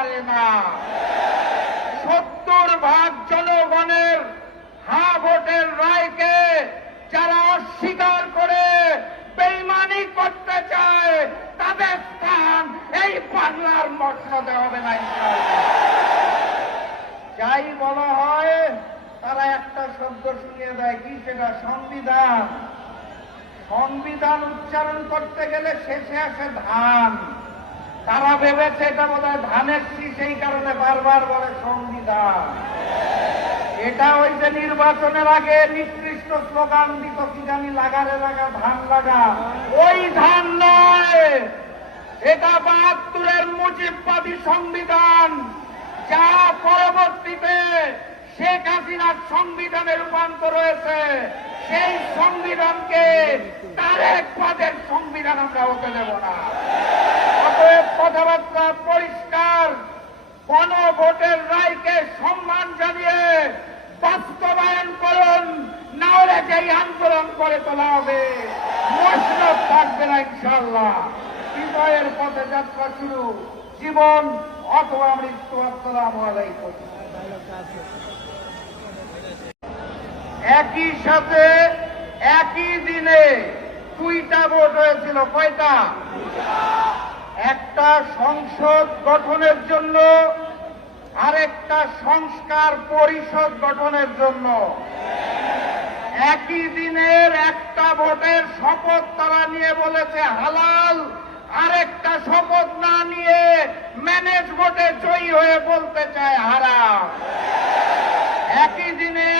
পারে না। 70% জনগণের হ্যাঁ ভোটের রায়কে যারা অস্বীকার করে বেইমানি করতে চায় তাদের স্থান এই বাংলার মসনদে হবে না ইনশাআল্লাহ। যাই বলা হয় তারা একটা শব্দ শুনিয়ে দেয়, কি সেটা? সংবিধান। সংবিধান উচ্চারণ করতে গেলে শেষে আসে ধান। তারা ভেবেছে এটা বোধহয় ধানের শীষ, এই কারণে বারবার বলে সংবিধান। এটা ওই যে নির্বাচনের আগে নিকৃষ্ট স্লোগান দিত, কি জানি, লাগারে লাগা ধান লাগা, ওই ধান নয়। এটা ৭২-এর মুজিববাদী সংবিধান, যা পরবর্তীতে শেখ হাসিনার সংবিধানে রূপান্তর হয়েছে। সেই সংবিধানকে তারেক পদের সংবিধান আমরা হতে দেব না। অতএব কথাবার্তা পরিষ্কার, গণভোটের রায়কে সম্মান জানিয়ে বাস্তবায়ন করুন, না হলে যেই আন্দোলন করে তোলা হবে মসনদ থাকবে না ইনশাআল্লাহ। বিজয়ের পথে যাত্রা শুরু, জীবন অথবা মৃত্যু। আসসালামু আলাইকুম। একই সাথে একই দিনে 2টা ভোট হয়েছিল। কয়টা? একটা সংসদ গঠনের জন্য, আরেকটা সংস্কার পরিষদ গঠনের জন্য। একই দিনের একটা ভোটের শপথ তারা নিয়ে বলেছে হালাল, আরেকটা শপথ না নিয়ে ম্যানেজ ভোটে জয়ী হয়ে বলতে চায় হারাম। একই দিনে